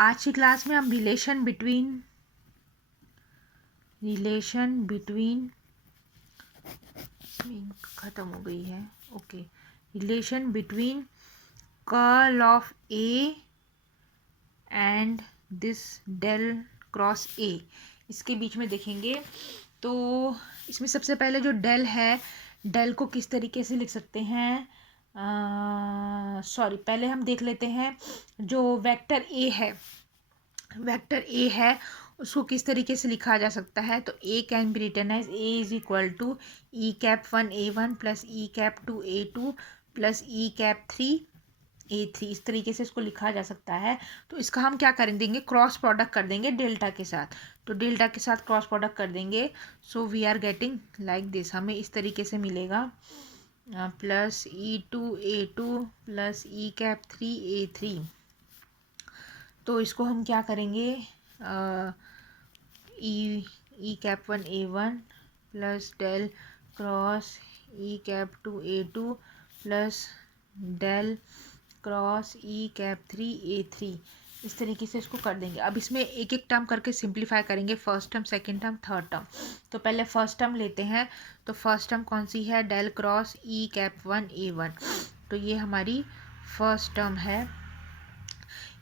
आज की क्लास में हम रिलेशन बिटवीन ख़त्म हो गई है। Okay, relation between curl of A and this del cross A, इसके बीच में देखेंगे। तो इसमें सबसे पहले जो डेल है, डेल को किस तरीके से लिख सकते हैं, सॉरी, पहले हम देख लेते हैं जो वेक्टर ए है उसको किस तरीके से लिखा जा सकता है। तो A can be written as A is equal to E cap 1 A1 plus E cap 2 A2 plus E cap 3 A3, इस तरीके से इसको लिखा जा सकता है। तो इसका हम क्या कर देंगे, क्रॉस प्रोडक्ट कर देंगे डेल्टा के साथ। तो डेल्टा के साथ क्रॉस प्रोडक्ट कर देंगे, so we are getting like this, हमें इस तरीके से मिलेगा plus E2 A2 plus E cap 3 A3। तो इसको हम क्या करेंगे, E cap 1 A1 plus del cross ई cap 2 A2 plus del cross ई कैप 3 A3, इस तरीके से इसको कर देंगे। अब इसमें एक एक टर्म करके सिंप्लीफाई करेंगे, first term, second term, third term. तो पहले फर्स्ट टर्म लेते हैं। तो फर्स्ट टर्म कौन सी है, डेल क्रॉस ई कैप 1 A1। तो ये हमारी फर्स्ट टर्म है।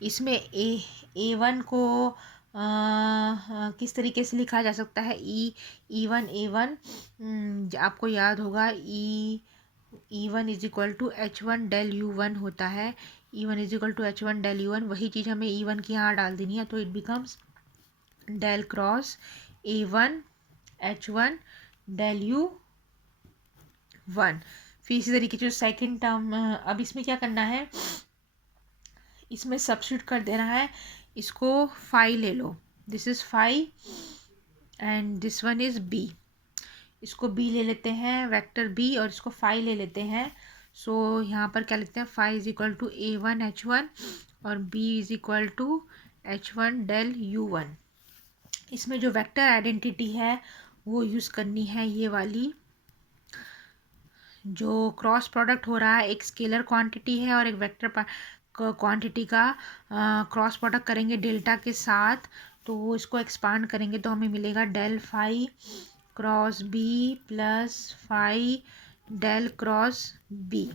इसमें A1 को किस तरीके से लिखा जा सकता है, E1 A1, आपको याद होगा E1 is equal to H1 del U1 होता है। E1 is equal to H1 del U1, वही चीज़ हमें E1 की यहाँ डाल देनी है। तो it becomes del cross A1 H1 del U1। फिर इसी तरीके से सेकेंड टर्म, अब इसमें क्या करना है, इसमें सब्स्टिट्यूट कर देना है। इसको फाई ले लो, this is phi and this one is B. इसको बी ले लेते हैं, वेक्टर बी, और इसको फाई ले लेते हैं। सो यहाँ पर क्या लिखते हैं, phi is equal to A1 H1 और B is equal to H1 del U1। इसमें जो वेक्टर आइडेंटिटी है वो यूज़ करनी है, ये वाली। जो क्रॉस प्रोडक्ट हो रहा है, एक स्केलर क्वांटिटी है और एक वेक्टर क्वांटिटी का क्रॉस प्रोडक्ट करेंगे डेल्टा के साथ। तो वो इसको एक्सपांड करेंगे तो हमें मिलेगा del phi cross B plus phi del cross B,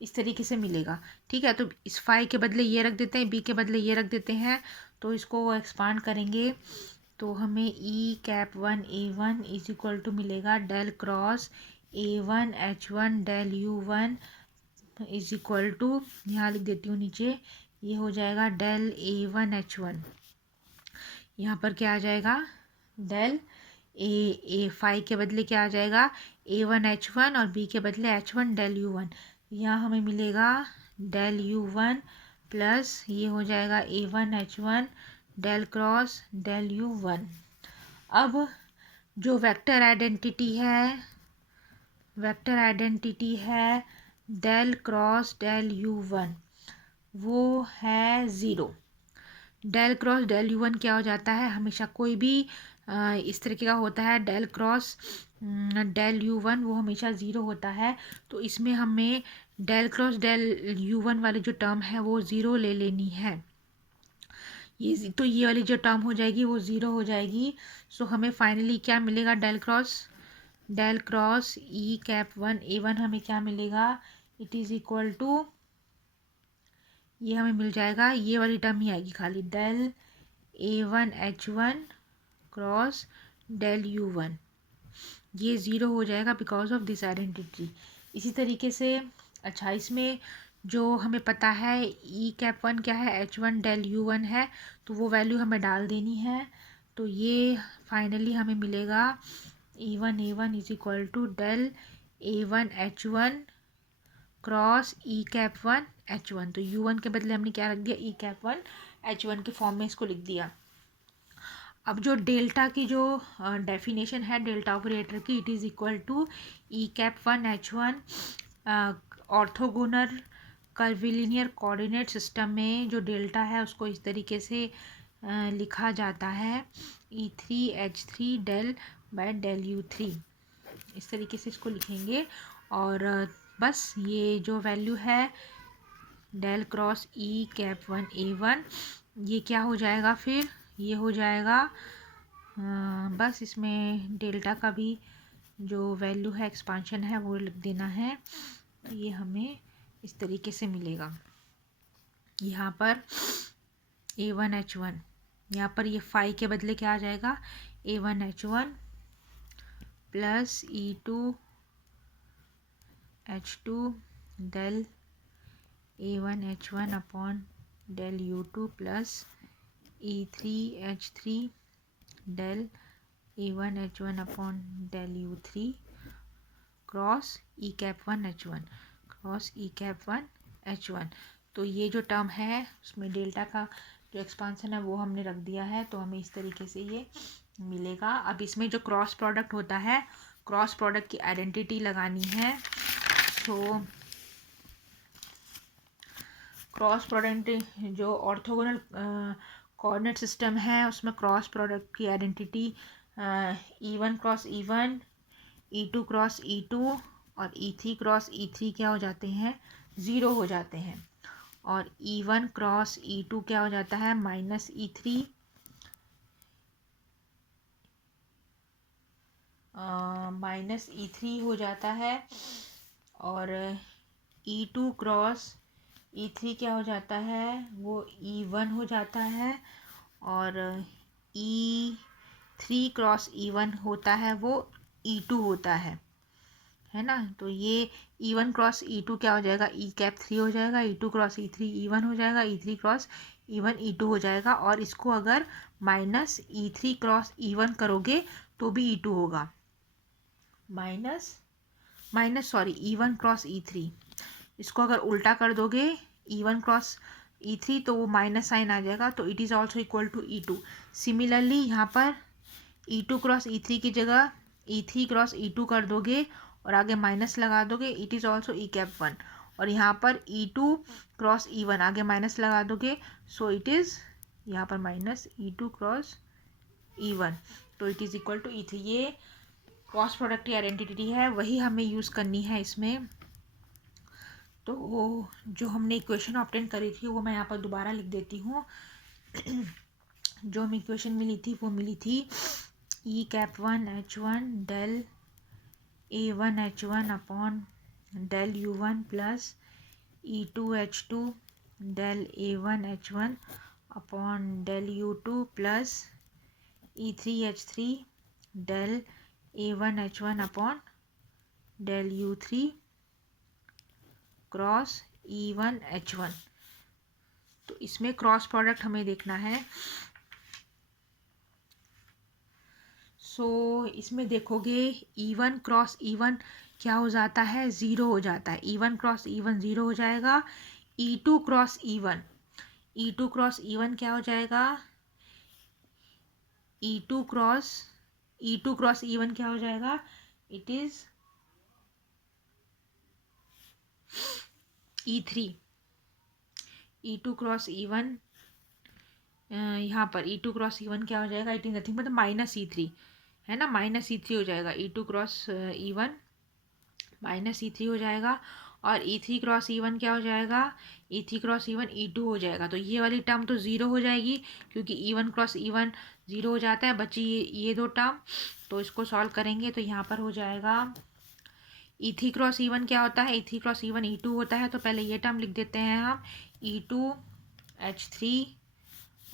इस तरीके से मिलेगा। ठीक है, तो इस फाई के बदले ये रख देते हैं, बी के बदले ये रख देते हैं। तो इसको एक्सपांड करेंगे तो हमें E cap 1 A1 is equal to मिलेगा del cross A1 H1 del U1 is equal to, यहाँ लिख देती हूँ नीचे, ये हो जाएगा डेल A1 H1। यहाँ पर क्या आ जाएगा, डेल ए फाई के बदले क्या आ जाएगा, A1 H1 और बी के बदले H1 डेल U1। यहाँ हमें मिलेगा डेल U1 प्लस ये हो जाएगा A1 H1 del cross del U1। अब जो वेक्टर आइडेंटिटी है डेल क्रॉस डेल U1, वो है zero. Del cross del U1 क्या हो जाता है, हमेशा कोई भी इस तरीके का होता है डेल क्रॉस डेल U1, वो हमेशा ज़ीरो होता है। तो इसमें हमें डेल क्रॉस डेल U1 वाली जो टर्म है वो ज़ीरो ले लेनी है। ये वाली जो टर्म हो जाएगी वो ज़ीरो हो जाएगी। सो हमें फाइनली क्या मिलेगा, डेल क्रॉस ई कैप 1 A1 हमें क्या मिलेगा, इट इज़ इक्वल टू, ये हमें मिल जाएगा, ये वाली टर्म ही आएगी खाली, del A1 H1 cross del U1, ये ज़ीरो हो जाएगा बिकॉज ऑफ दिस आइडेंटिटी। इसी तरीके से अच्छा, इसमें जो हमें पता है ई कैप 1 क्या है, H1 डेल U1 है, तो वो वैल्यू हमें डाल देनी है। तो ये फाइनली हमें मिलेगा E1 A1 is equal to del A1 H1 cross E cap 1 H1। तो U1 के बदले हमने क्या रख दिया, ई कैप 1 H1 के फॉर्म में इसको लिख दिया। अब जो डेल्टा की जो डेफिनेशन है डेल्टा ऑपरेटर की, it is equal to E cap 1 H1 orthogonal curvilinear coordinate system में जो डेल्टा है उसको इस तरीके से लिखा जाता है E3H3 del by del U3, इस तरीके से इसको लिखेंगे। और बस ये जो वैल्यू है डेल क्रॉस ई कैप 1 A1 ये क्या हो जाएगा फिर, ये हो जाएगा बस इसमें डेल्टा का भी जो वैल्यू है, एक्सपांशन है, वो लिख देना है। तो ये हमें इस तरीके से मिलेगा। यहाँ पर A1H1, यहाँ पर ये फाई के बदले क्या आ जाएगा, A1H1 plus E2H2 del A1H1 upon del U2 plus E3H3 del A1H1 upon del U3 cross E1H1 cross E1H1। तो ये जो टर्म है उसमें डेल्टा का जो एक्सपांसन है वो हमने रख दिया है, तो हमें इस तरीके से ये मिलेगा। अब इसमें जो क्रॉस प्रोडक्ट होता है, क्रॉस प्रोडक्ट की आइडेंटिटी लगानी है। तो क्रॉस प्रोडक्ट जो ऑर्थोगोनल कोऑर्डिनेट सिस्टम है उसमें क्रॉस प्रोडक्ट की identity E1 cross E1, E2 cross E2 और E3 क्रॉस E3 क्या हो जाते हैं, ज़ीरो हो जाते हैं। और E1 क्रॉस E2 क्या हो जाता है, -E3 -E3 हो जाता है। और E2 क्रॉस E3 क्या हो जाता है, वो E1 हो जाता है। और E3 क्रॉस E1 होता है वो E2 होता है ना। तो ये E1 क्रॉस E2 क्या हो जाएगा, E3 हो जाएगा। E2 क्रॉस E3 E1 हो जाएगा। E3 क्रॉस E1 E2 हो जाएगा। और इसको अगर -E3 क्रॉस E1 करोगे तो भी E2 होगा। E1 क्रॉस E3, इसको अगर उल्टा कर दोगे E1 क्रॉस E3 तो वो माइनस साइन आ जाएगा, तो it is also equal to E2। Similarly यहाँ पर E2 क्रॉस E3 की जगह E3 क्रॉस E2 कर दोगे और आगे माइनस लगा दोगे, इट इज़ ऑल्सो E1। और यहाँ पर E2 क्रॉस E1 आगे माइनस लगा दोगे, सो इट इज़ यहाँ पर -E2 क्रॉस E1, तो it is equal to E3। ये क्रॉस प्रोडक्ट की आइडेंटिटी है, वही हमें यूज़ करनी है इसमें। तो वो जो हमने इक्वेशन ऑब्टेन करी थी वो मैं यहाँ पर दोबारा लिख देती हूँ। जो हमें इक्वेशन मिली थी वो मिली थी E1H1 del A1H1 upon del U1 plus E2H2 del A1H1 upon del U2 plus E3H3 del A1H1 upon del U3 cross E1H1। तो इसमें क्रॉस प्रोडक्ट हमें देखना है। सो इसमें देखोगे E1 क्रॉस E1 क्या हो जाता है, ज़ीरो हो जाता है। E1 क्रॉस E1 ज़ीरो हो जाएगा। E2 cross E1, E2 cross E1 क्या हो जाएगा, E2 क्रॉस E1 क्या हो जाएगा, it is E3। E2 cross E1 यहाँ पर E2 क्रॉस E1 क्या हो जाएगा, इट इज नथिंग मतलब -E3 है ना, -E3 हो जाएगा। E2 क्रॉस E1 -E3 हो जाएगा। और E3 क्रॉस E1 क्या हो जाएगा, E3 क्रॉस E1 E2 हो जाएगा। तो ये वाली टर्म तो ज़ीरो हो जाएगी क्योंकि E1 क्रॉस E1 ज़ीरो हो जाता है। बची ये दो टर्म, तो इसको सॉल्व करेंगे तो यहाँ पर हो जाएगा E3 क्रॉस E1 क्या होता है, E3 क्रॉस E1 E2 होता है। तो पहले ये टर्म लिख देते हैं हम, E2H3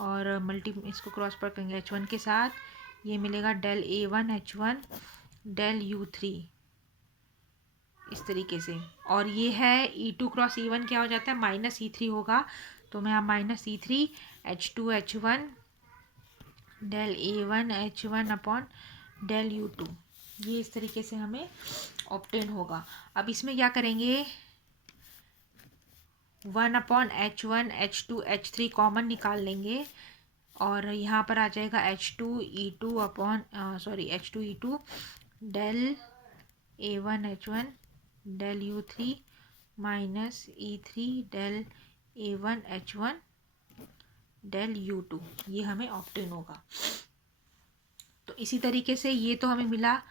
और इसको क्रॉस पर करेंगे H1 के साथ, ये मिलेगा डेल A1H1 डेल U3 इस तरीके से। और ये है E2 क्रॉस E1 क्या हो जाता है, -E3 होगा। तो मैं यहाँ -E3 H2H1 del A1H1 upon del U2, ये इस तरीके से हमें ऑब्टेन होगा। अब इसमें क्या करेंगे, 1/H1 H2 H3 कॉमन निकाल लेंगे और यहाँ पर आ जाएगा H2E2 del A1H1 del U3 -E3 del A1H1 del U2, ये हमें ऑब्टेन होगा। तो इसी तरीके से ये तो हमें मिला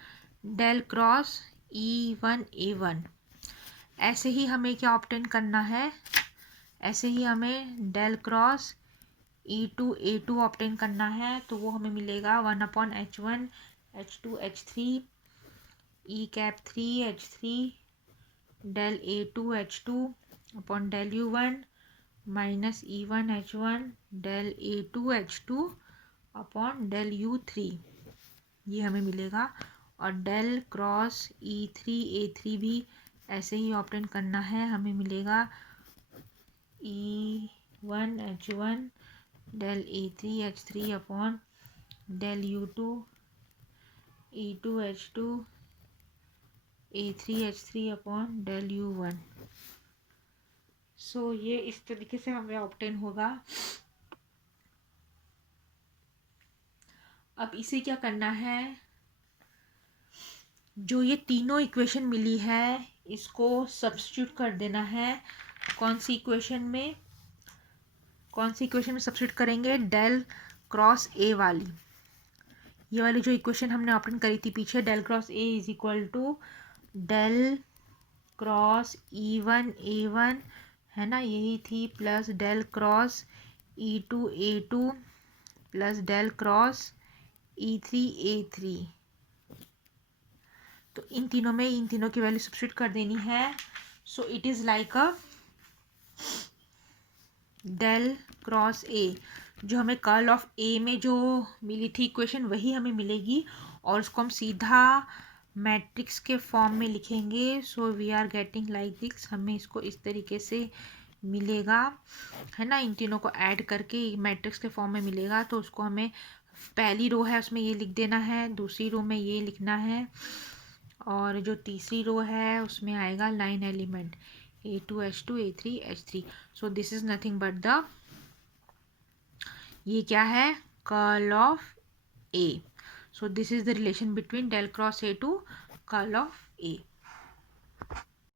डेल क्रॉस E1A1। ऐसे ही हमें क्या ऑब्टेन करना है, ऐसे ही हमें डेल क्रॉस E2 ऑप्टेन करना है तो वो हमें मिलेगा 1/H1 H2 H3 E cap 3 H3 del A2 H2 upon del U1 minus E1 H1 del A2 H2 upon del U3 ये हमें मिलेगा। और डेल क्रॉस E3 भी ऐसे ही ऑप्टेन करना है, हमें मिलेगा E1 H1 del A3 H3 upon del U2 E2 H2 A3 H3 upon del U1। सो ये इस तरीके से हमें ऑप्टेन होगा। अब इसे क्या करना है, जो ये तीनों इक्वेशन मिली है इसको सब्स्टिट्यूट कर देना है। कौन सी इक्वेशन में सब्स्टिट्यूट करेंगे, डेल क्रॉस ए वाली। ये वाली जो इक्वेशन हमने ऑप्टेन करी थी पीछे, del cross A is equal to del cross E1 A1 है ना, यही थी, plus del cross E2 A2 plus del cross E3 A3। तो इन तीनों की वैल्यू सब्स्टिट्यूट कर देनी है। So it is like a del cross A, जो हमें कर्ल ऑफ ए में जो मिली थी इक्वेशन वही हमें मिलेगी और उसको हम सीधा मैट्रिक्स के फॉर्म में लिखेंगे। So we are getting like this, हमें इसको इस तरीके से मिलेगा, है ना। इन तीनों को ऐड करके मैट्रिक्स के फॉर्म में मिलेगा। तो उसको हमें पहली रो है उसमें ये लिख देना है, दूसरी रो में ये लिखना है, और जो तीसरी रो है उसमें आएगा line element A2 H2 A3 H3। So this is nothing but the, ये क्या है, curl of A. So this is the relation between del cross A to curl of A.